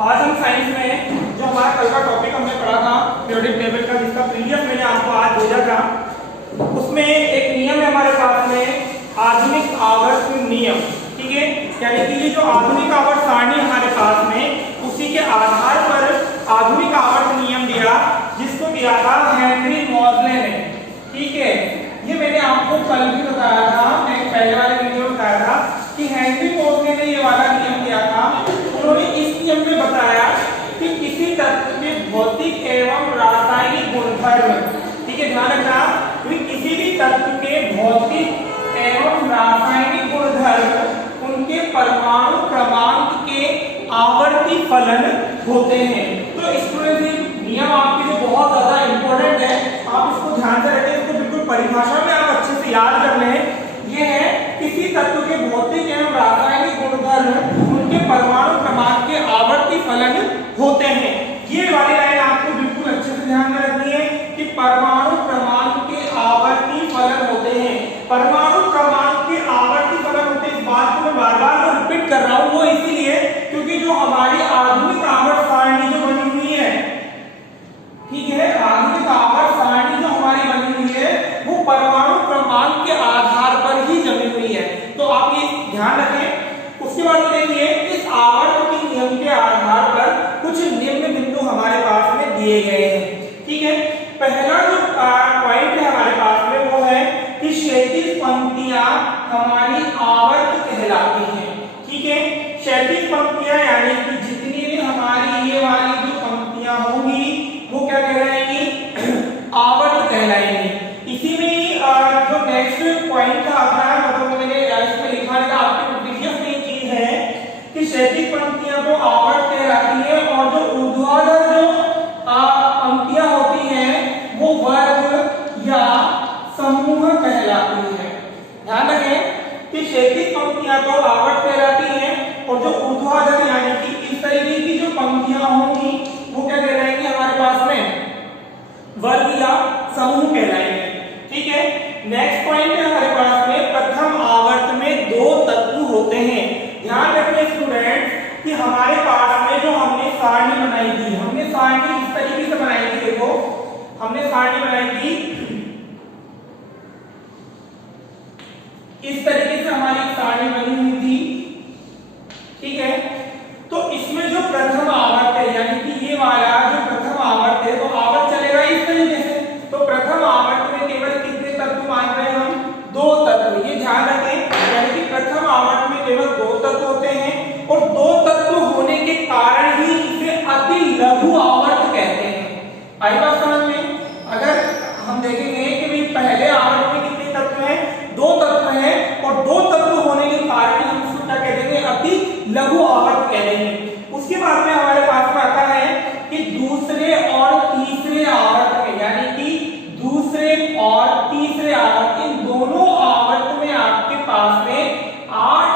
आज हम साइंस में जो हमारा कल का टॉपिक हमने पढ़ा था पीरियोडिक टेबल का, जिसका पीडीएफ मैंने आपको आज भेजा था, उसमें एक नियम है हमारे पास में आधुनिक आवर्त नियम। ठीक है, यानी कि ये जो आधुनिक आवर्त सारणी हमारे पास में, उसी के आधार पर आधुनिक आवर्त नियम दिया, जिसको दिया था हेनरी मोजले ने। ठीक है, ये मैंने आपको कल भी बताया था, मैं पहले वाले वीडियो में बताया था कि हेनरी मोजले ने ये वाला नियम दिया था। उन्होंने इस नियम में बताया कि किसी तत्व के भौतिक एवं रासायनिक गुणधर्म, ठीक है ध्यान रखना, किसी भी तत्व के भौतिक एवं रासायनिक गुणधर्म उनके परमाणु क्रमांक के आवर्ती फलन होते हैं। तो स्टूडेंट नियम आपके लिए बहुत ज्यादा इंपॉर्टेंट है, आप इसको ध्यान से रखें, इसको बिल्कुल परिभाषा में आप अच्छे से याद कर लें। ये है किसी तत्व के भौतिक एवं रासायनिक गुणधर्म उनके परमाणु क्रमांक के आवर्ती फलन होते हैं। ये वाली लाइन आपको बिल्कुल अच्छे से ध्यान में रखनी है कि परमाणु क्रमांक के आवर्ती फलन होते हैं। परमाणु क्रमांक के आवर्ती फलन होते हैं, इस बात को मैं बार-बार रिपीट कर रहा हूं, वो इसीलिए क्योंकि जो हमारी आधुनिक आवर्त सारणी जो बनी हुई है, ठीक है, आधुनिक आवर्त सारणी जो हमारी बनी हुई है वो परमाणु क्रमांक के आधार पर ही जमी हुई है। तो आप ये ध्यान रखें। उसके बाद देखिए, इस आवर्त के नियम के आधार पर कुछ निम्न बिंदु हमारे पास में दिए गए हैं। ठीक है, पहला जो पॉइंट है हमारे पास में वो है कि क्षैतिज पंक्तियां हमारी आवर्त कहलाती हैं। ठीक है, क्षैतिज पंक्तियां यानी कि जितनी भी हमारी ये वाली जो पंक्तियां होंगी वो क्या कहलाएंगी? आवर्त कहलाएंगी। इसी में जो नेक्स्ट पॉइंट था अपना, मतलब मैंने इसमें लिखा है, आपके पीडीएफ में चीज है कि क्षैतिज पंक्तियां को आवर्त कहलाती है और जो ऊर्ध्वाधर जो पंक्तियां होती हैं वो वर्ग या समूह कहलाती है। ध्यान रखें कि क्षैतिज पंक्तियां तो आवर्त कहलाती हैं और जो ऊर्ध्वाधर यानी कि इस तरीके की जो पंक्तियां होंगी वो क्या कहलाएंगी हमारे पास में? वर्ग या समूह कहलाएंगे। ठीक है, नेक्स्ट पॉइंट है हमारे पास में प्रथम आवर्त में दो तत्व होते हैं। ध्यान रखिए स्टूडेंट कि हमारे पास में जो हमने सारणी बनाई थी, हमने सारणी इस तरीके से बनाई थी, देखो हमने सारणी बनाई थी इस तरीके से, हमारी सारणी बनी हुई थी। ठीक है, तो इसमें जो प्रथम आवर्त है यानी कि ये वाला जो प्रथम आवर्त है, तो आवर्त चलेगा इस तरीके से। तो प्रथम आवर्त में केवल कितने तत्व मान रहे हैं हम? दो तत्व। ये ध्यान रखें, यानी कि प्रथम आवर्त में केवल दो तत्व होते हैं और दो तत्व होने के कारण ही इसे अति लघु आवर्त कहते हैं। आई बात समझ में? अगर हम देखेंगे कि भाई पहले आवर्त में कितने तत्व हैं? दो तत्व हैं और दो तत्व होने के कारण हम इसको क्या कह देंगे? अति लघु आवर्त कह देंगे। उसके बाद में हमारे पास में आता है कि दूसरे और तीसरे आवर्त में, यानी कि दूसरे और तीसरे आवर्त, इन दोनों आवर्त में आपके पास में 8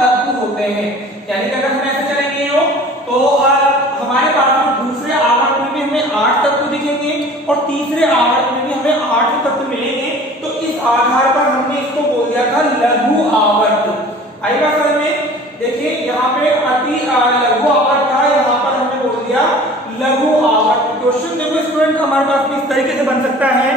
तत्व होते हैं। यानी कि अगर हम ऐसे चलेंगे तो हमारे पास में दूसरे आवर्त में भी हमें 8 तत्व दिखेंगे और तीसरे आवर्त में भी हमें 8 तत्व मिलेंगे। तो इस आधार पर हमने इसको बोल दिया था लघु आवर्त। आई बात समझ में? देखिए यहाँ पे अति लघु आवर्त था, यहाँ पर हमने बोल दिया लघु आवर्त। क्वेश्चन देखो स्टूडेंट, हमारे पास में इस तरीके से बन सकता है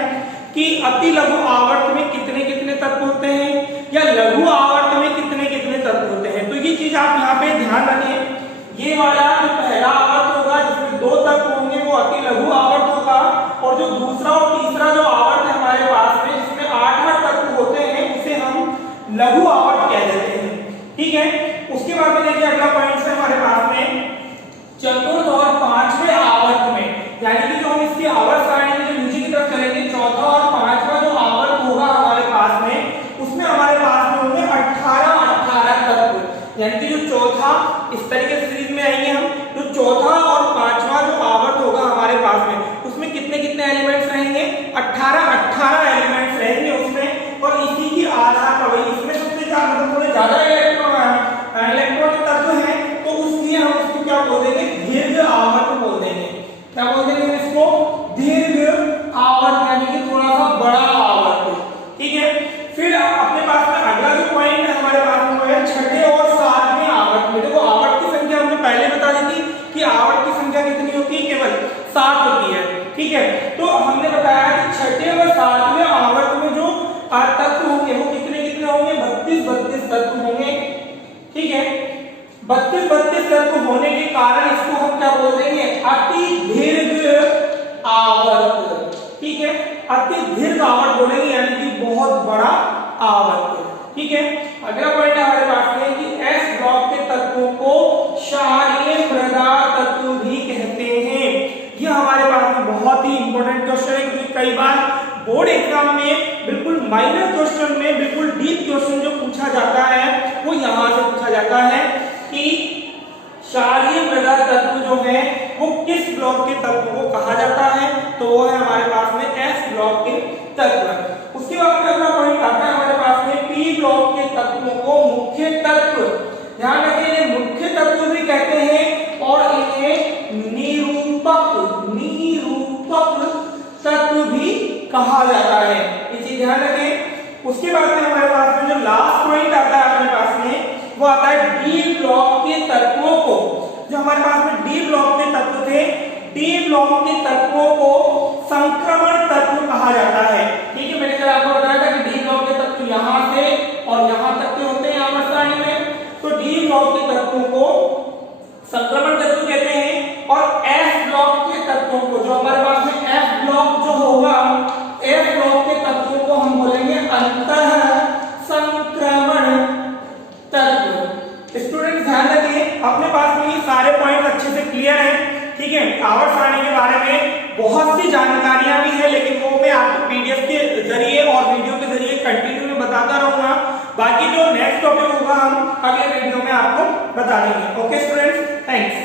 कि अति लघु आवर्त में कितने कितने तत्व होते हैं या लघु आवर्त में कितने कितने तत्व होते हैं। तो ये चीज आप यहाँ पे ध्यान रखें। ये वाला जो पहला आवर्त होगा जिसमें दो तत्व होंगे वो अति लघु आवर्त होगा, और जो दूसरा और तीसरा जो आवर्त है हमारे पास में जिसमें 8 तत्व होते हैं उसे हम लघु आवर्त कह देते हैं। ठीक है, उसके बाद में देखिए अगला पॉइंट है हमारे पास में चतुर्थ और पांचवें आवर्त में, यानी कि जो हम इसकी आवर्त सारणी में जो नीचे की तरफ चलेंगे, चौथा और पांचवा जो आवर्त होगा हमारे पास में, उसमें हमारे पास में होंगे 18 तत्व। यानी कि जो चौथा, इस तरीके से सीरीज में आएंगे हम, जो चौथा और पांचवा जो आवर्त होगा हमारे पास में उसमें कितने कितने एलिमेंट्स रहेंगे? 18 एलिमेंट्स रहेंगे उसमें। और इसी की आधार पर इसमें सबसे ज्यादा इलेक्ट्रॉनिक तत्व है, तो उसलिए हम इसको क्या बोल देंगे? दीर्घ आवर्त बोल देंगे। क्या बोल देंगे इसको? दीर्घ आवर्त, यानी कि थोड़ा सा बड़ा आवर्त। ठीक है, फिर अपने पास में अगला जो पॉइंट है हमारे पास में वो है छठे और सातवें आवर्त में। देखो आवर्त की संख्या हमने पहले बता दी थी 7 होती है। ठीक है, तो हमने बताया कि छठे व सातवें आवर्त में जो तत्व होंगे वो कितने कितने होंगे, 32 तत्व होंगे। ठीक है, 32 तत्व होने के कारण इसको हम क्या बोल देंगे, अति दीर्घ आवर्त। ठीक है, अति दीर्घ आवर्त बोलेंगे, यानी कि बहुत बड़ा आवर्त। ठीक है, अगला पॉइंट हमारे पास में कि एस ब्लॉक के तत्वों को क्षारीय मृदा तत्व भी कहते हैं। ये हमारे पास में बहुत ही इंपॉर्टेंट क्वेश्चन है, क्योंकि कई बार बोर्ड एग्जाम में बिल्कुल माइनर क्वेश्चन में बिल्कुल डीप क्वेश्चन जो पूछा जाता है वो यहां से पूछा जाता है कि क्षारीय मृदा तत्व जो है वो किस ब्लॉक के तत्व को कहा जाता है, तो वो है हमारे पास में एस ब्लॉक के तत्व। उसके बाद में अगला पॉइंट आता है हमारे पास में पी ब्लॉक के तत्वों को मुख्य तत्व, ध्यान रखिए इन्हें मुख्य तत्व भी कहते हैं और इन्हें निरूपक तत्व भी कहा जाता है, ये चीज ध्यान रखें। उसके बाद में हमारे पास में जो लास्ट पॉइंट आता है अपने पास में वो आता है डी ब्लॉक के तत्वों को। जो हमारे पास में डी ब्लॉक के तत्व थे, डी ब्लॉक के तत्वों को संक्रमण तत्व कहा जाता है। ठीक है, मैंने कल आपको बताया था कि डी ब्लॉक के तत्व यहां से और यहां तक के होते हैं आवर्त सारणी में, तो डी ब्लॉक के तत्वों को संक्रमण तत्व कहते हैं और एफ ब्लॉक के तत्वों को, जो हमारे पास में एफ ब्लॉक जो होगा, एफ ब्लॉक के तत्वों को हम बोलेंगे अंतः संक्रमण तत्व। स्टूडेंट ध्यान रखिए अपने पास में ये सारे पॉइंट अच्छे से क्लियर हैं। ठीक है, आवर्त सारणी के बारे में बहुत सी जानकारियां भी है, लेकिन वो मैं आपको पीडीएफ के जरिए और वीडियो के जरिए कंटिन्यू में बताता रहूंगा। बाकी जो नेक्स्ट टॉपिक होगा हम अगले वीडियो में आपको बता देंगे। Okay students, thanks.